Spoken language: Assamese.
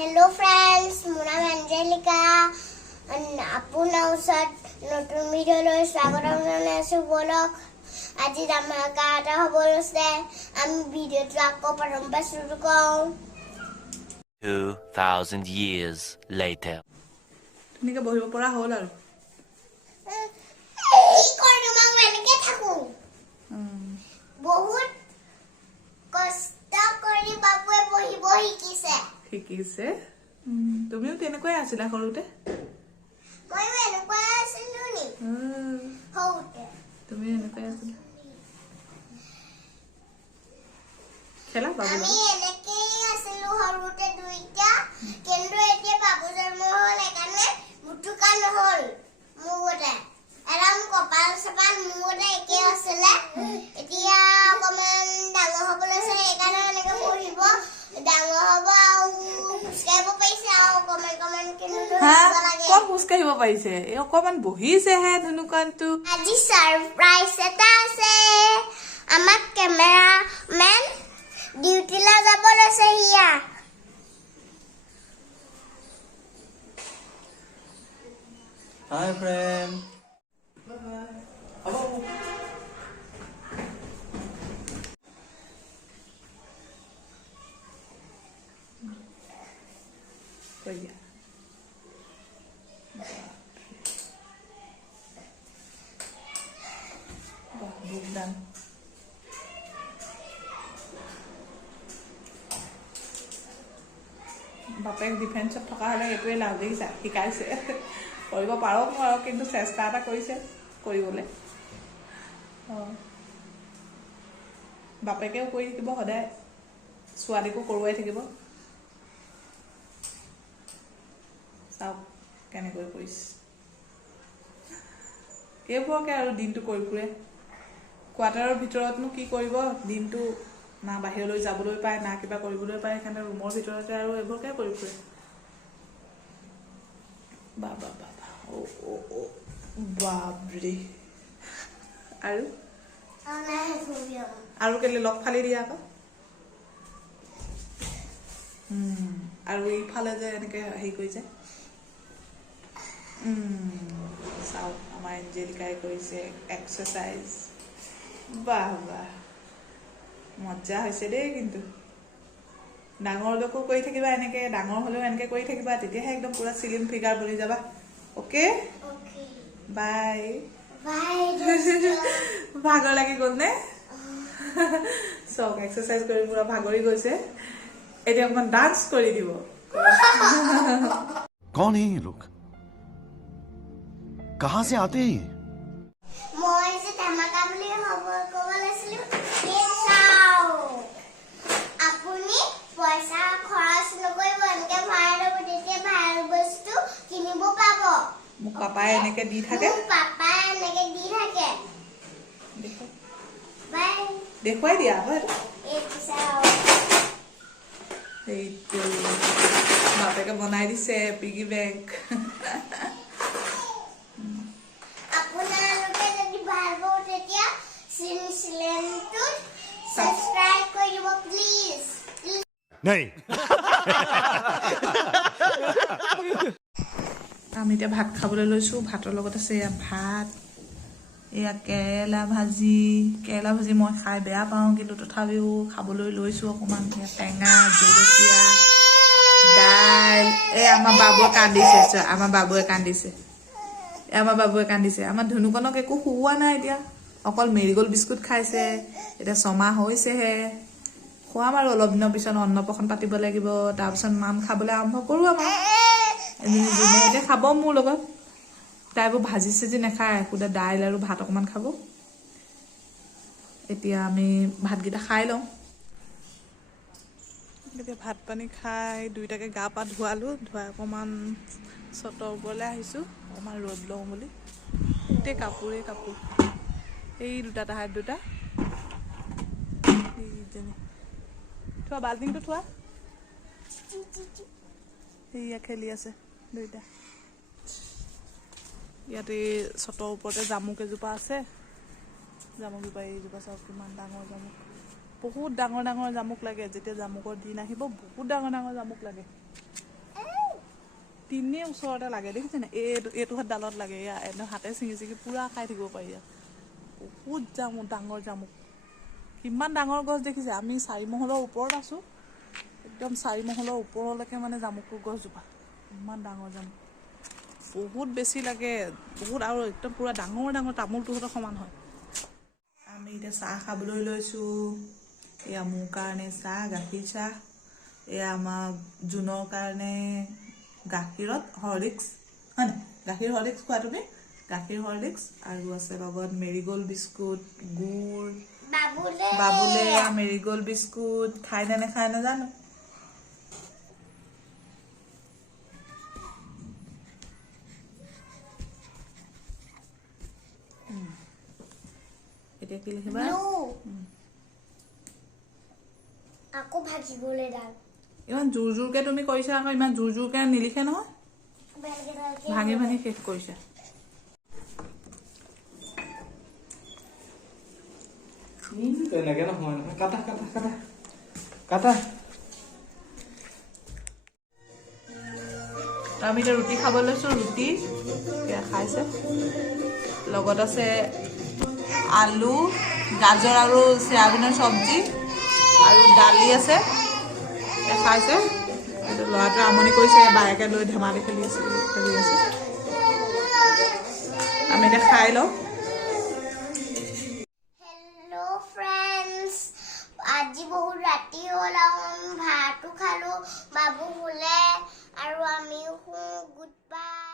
Hello friends, my name is Angelika and apuna usat notun video lo swagatam janaisu bolok aji amaka eta hobolose ami video tu akko prathom pa shuru koru 2000 years later Tunike bohibo pora hol aru ei koru ma enike thaku bahut kosto kori babue bohibo শিকিছে তুমিও তেনেকৈ আছিলা সৰুতে মই এনেকৈ আছিলো নি সৰুতে তুমি এনেকৈ আছিলা খেলা বাবু আমি এনেকৈ আছিলো সৰুতে দুইটা কিন্তু এতিয়া বাবু জন্ম হ'ল একাৰণে মুটুকা নহল মুগতে এৰাম কপাল সপাল মুগতে একে আছিলে এতিয়া অকমান ডাঙৰ হ'বলৈ আছে একাৰণে এনেকৈ পঢ়িব ডাঙৰ হ'ব খুজকাঢ়িব পাৰিছে আৰু অকমান কিন্তু ক'ত খুজকাঢ়িব পাৰিছে এই অকমান বহিছেহে ধুনুকানটো আজি সাৰপ্ৰাইজ এটা আছে আমাক কেমেৰামেন ডিউটিলৈ যাব লৈছে হিয়া Hi friend. Hello. Kaya. Bukan. বাপেক ডিফেন্সত থকা হলে এইটোৱে লাভ দেখিছা শিকাইছে কৰিব পাৰো নোৱাৰো কিন্তু চেষ্টা এটা কৰিছে কৰিবলৈ বাপেকেও কৰি থাকিব সদায় ছোৱালীকো কৰোৱাই থাকিব চাওক কেনেকৈ কৰিছে এইবোৰকে আৰু দিনটো কৰি ফুৰে কোৱাৰ্টাৰৰ ভিতৰতনো কি কৰিব দিনটো না বাহিৰলৈ যাবলৈ পায় না কিবা কৰিবলৈ পায় সেইকাৰণে ৰুমৰ ভিতৰতে আৰু এইবোৰকে কৰি ফুৰে বাবা বাবা ও বাবৰে আৰু কেলে লগ ফালি দিয়া আকৌ আৰু এইফালে যে এনেকে হেৰি কৰিছে চাওক আমাৰ এঞ্জেলিকাই কৰিছে এক্সাৰচাইজ বাহ বাহ মজা হৈছে দেই কিন্তু ডাঙৰ লোকো কৰি থাকিবা এনেকে ডাঙৰ হলেও এনেকে কৰি থাকিবা তেতিয়াহে একদম পুৰা স্লিম ফিগাৰ বনি যাবা ওকে বাই ভাগৰ লাগি গ'ল নে চক এক্সাৰচাইজ কৰি পুৰা ভাগৰি গৈছে এতিয়া অকমান ডান্স কৰি দিব कौन है ये लोग कहां से आते हैं মই যে ধামাকা বুলি খবৰ ক'ব লৈছিলো চাও আপুনি পইচা খৰচ নকৰিব এনেকে ভৰাই ল'ব তেতিয়া ভাল বস্তু কিনিব পাব মোক পাপাই এনেকে দি থাকে বাই দেখুৱাই দিয়া হয় এইটো চাও এইটো বাপেকে বনাই দিছে পিগি বেংক আপোনালোকে যদি ভাল পাব তেতিয়া চেনেলটো সাবস্ক্ৰাইব কৰি দিব প্লিজ नहीं আমি এতিয়া ভাত খাবলৈ লৈছো ভাতৰ লগত আছে এয়া ভাত এয়া কেৰেলা ভাজি মই খাই বেয়া পাওঁ কিন্তু তথাপিও খাবলৈ লৈছো অকমান টেঙা জলকীয়া দাইল আমাৰ বাবুৱে কান্দিছে আমাৰ ধুনুকনক একো খুওৱা নাই এতিয়া অকল মেৰিগোল্ড বিস্কুট খাইছে এতিয়া 6 মাহ হৈছেহে খুৱাম আৰু অলপ দিনৰ পিছত অন্নপ্ৰসন পাতিব লাগিব তাৰপিছত নাম খাবলৈ আৰম্ভ কৰো আমাৰ যোনে এতিয়া খাব মোৰ লগত তাইবোৰ ভাজি চাজি নাখায় সুদা দাইল আৰু ভাত অকমান খাব এতিয়া আমি ভাতকেইটা খাই লওঁ এতিয়া ভাত পানী খাই দুইটাকে গা পা ধুৱালো ধুৱাই অকমান চটৰ ওপৰলৈ আহিছো অকমান ৰ'দ লওঁ বুলি গোটেই কাপোৰ এই দুটা তাহাঁত দুটা থোৱা বাল্টিংটো থোৱা এইয়া খেলি আছে দুইটা ইয়াতে চটৰ ওপৰতে জামুক এজোপা আছে জামুকজোপা এইজোপা চাওক কিমান ডাঙৰ জামুক বহুত ডাঙৰ ডাঙৰ জামুক লাগে যেতিয়া জামুকৰ দিন আহিব বহুত ডাঙৰ ডাঙৰ জামুক লাগে তিনে ওচৰতে লাগে দেখিছে না এইটো হাত ডালত লাগে এয়া হাতে ছিঙি ছিঙি পুৰা খাই থাকিব পাৰি বহুত জামুক ডাঙৰ জামুক কিমান ডাঙৰ গছ দেখিছে আমি 4 মহলৰ ওপৰত আছো একদম 4 মহলৰ ওপৰলৈকে মানে জামুকৰ গছজোপা ইমান ডাঙৰ জামুক বহুত বেছি লাগে বহুত আৰু একদম পুৰা ডাঙৰ ডাঙৰ তামোলটোৰ সমান হয় আমি এতিয়া চাহ খাবলৈ লৈছো এয়া মোৰ কাৰণে চাহ গাখীৰ চাহ এয়া আমাৰ জুনৰ কাৰণে গাখীৰত হৰলিক্স হয় না গাখীৰ হৰলিক্স খোৱা তুমি গাখীৰ হৰলিক্স আৰু আছে লগত মেৰিগোল্ড বিস্কুট গুড় বাবুলে মেৰিগোল্ড বিস্কুট খাই নে নেখাই নাজানো এতিয়া কি লিখিবা আকৌ ভাজিবলৈ দাল ইমান জোৰ জোৰকে তুমি কৈছা আকৌ ইমান জোৰ জোৰকে নিলিখে নহয় ভাঙি ভাঙি শেষ কৰিছে তেনেকে নহয় নহয় কাটা কাটা কাটা কাটা আমি এতিয়া ৰুটি খাব লৈছো ৰুটি এয়া খাইছে লগত আছে আলু গাজৰ আৰু চয়াবিনৰ চব্জি আৰু দালি আছে খাইছে ল'ৰাটোৱে আমনি কৰিছে বায়েকে লৈ ধেমালি খেলি আছে আমি এতিয়া খাই লওঁ হেল্ল' ফ্ৰেণ্ডছ আজি বহুত ৰাতি হ'ল আৰু ভাতো খালো বাবু শুলে আৰু আমিও শুওঁ গুড বাই